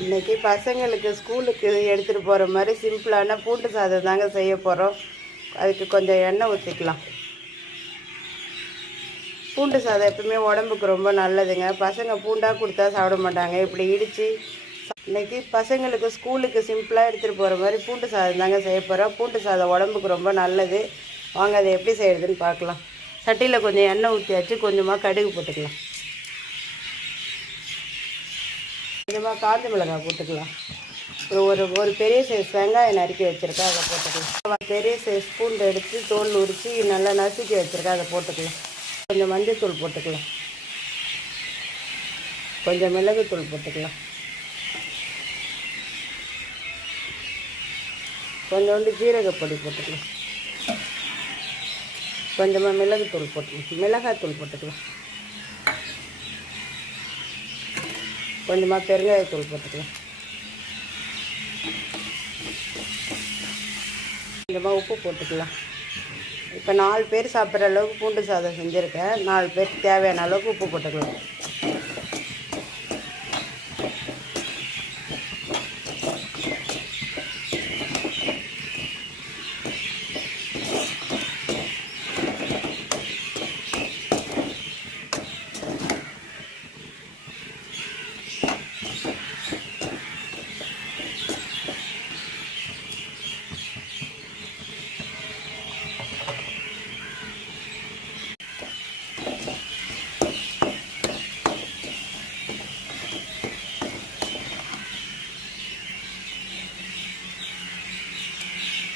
இன்றைக்கி பசங்களுக்கு ஸ்கூலுக்கு எடுத்துகிட்டு போகிற மாதிரி சிம்பிளான பூண்டு சாதம் தாங்க செய்ய போகிறோம். அதுக்கு கொஞ்சம் எண்ணெய் ஊற்றிக்கலாம். பூண்டு சாதம் எப்பவுமே உடம்புக்கு ரொம்ப நல்லதுங்க. பசங்க பூண்டாக கொடுத்தா சாப்பிட மாட்டாங்க. இப்படி இடித்து இன்றைக்கி பசங்களுக்கு ஸ்கூலுக்கு சிம்பிளாக எடுத்துகிட்டு போகிற மாதிரி பூண்டு சாதம் தாங்க செய்ய போகிறோம். பூண்டு சாதம் உடம்புக்கு ரொம்ப நல்லது. வாங்க அதை எப்படி செய்கிறதுன்னு பார்க்கலாம். சட்டியில் கொஞ்சம் எண்ணெய் ஊற்றியாச்சு. கொஞ்சமாக கடுகு போட்டுக்கலாம். கொஞ்சமாக காஞ்ச மிளகாய் போட்டுக்கலாம். ஒரு பெரிய சைஸ் வெங்காயம் நறுக்கி வச்சுருக்கேன், அதை போட்டுக்கலாம். பெரிய சைஸ் பூண்டு எடுத்து தோல் உரித்து நல்லா நசுக்கி வச்சுருக்கேன், அதை போட்டுக்கலாம். கொஞ்சம் மஞ்சள்தூள் போட்டுக்கலாம். கொஞ்சம் மிளகுத்தூள் போட்டுக்கலாம். கொஞ்சோண்டு ஜீரகப்பொடி போட்டுக்கலாம். கொஞ்சமாக மிளகுத்தூள் போட்டுக்கலாம். மிளகாத்தூள் போட்டுக்கலாம். கொஞ்சமாக பெருங்காயத்தூள் போட்டுக்கலாம். கொஞ்சமாக உப்பு போட்டுக்கலாம். இப்போ 4 பேர் சாப்பிட்ற அளவுக்கு பூண்டு சாதம் செஞ்சுருக்கேன். 4 பேருக்கு தேவையான அளவுக்கு உப்பு போட்டுக்கலாம்.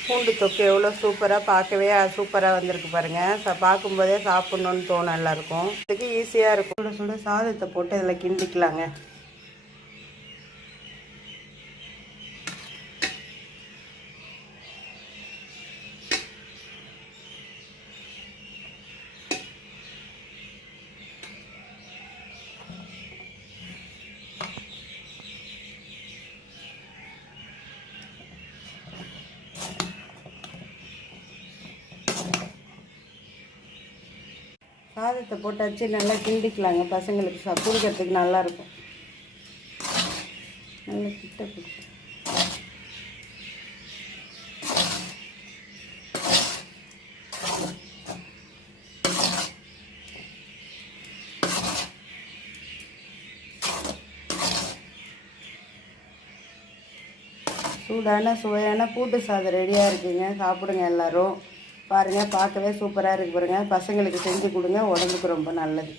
பூண்டு தொக்கு எவ்வளோ சூப்பராக பார்க்கவே சூப்பராக வந்திருக்கு பாருங்கள். பார்க்கும்போதே சாப்பிட்ணுன்னு தோணும் எல்லாருக்கும். இதுக்கு ஈஸியாக இருக்கும். சுட சுட சாதத்தை போட்டு இதில் கிண்டிக்கலாங்க. சாதத்தை போட்டாச்சு, நல்லா கிண்டிக்கலாங்க. பசங்களுக்கு குடிக்கிறதுக்கு நல்லாயிருக்கும். நல்லா கிட்ட சூடான சுவையான பூண்டு சாதம் ரெடியாக இருக்குங்க. சாப்பிடுங்க எல்லோரும். பாருங்கள், பார்க்கவே சூப்பராக இருக்குது பாருங்கள். பசங்களுக்கு செஞ்சு கொடுங்க, உடம்புக்கு ரொம்ப நல்லது.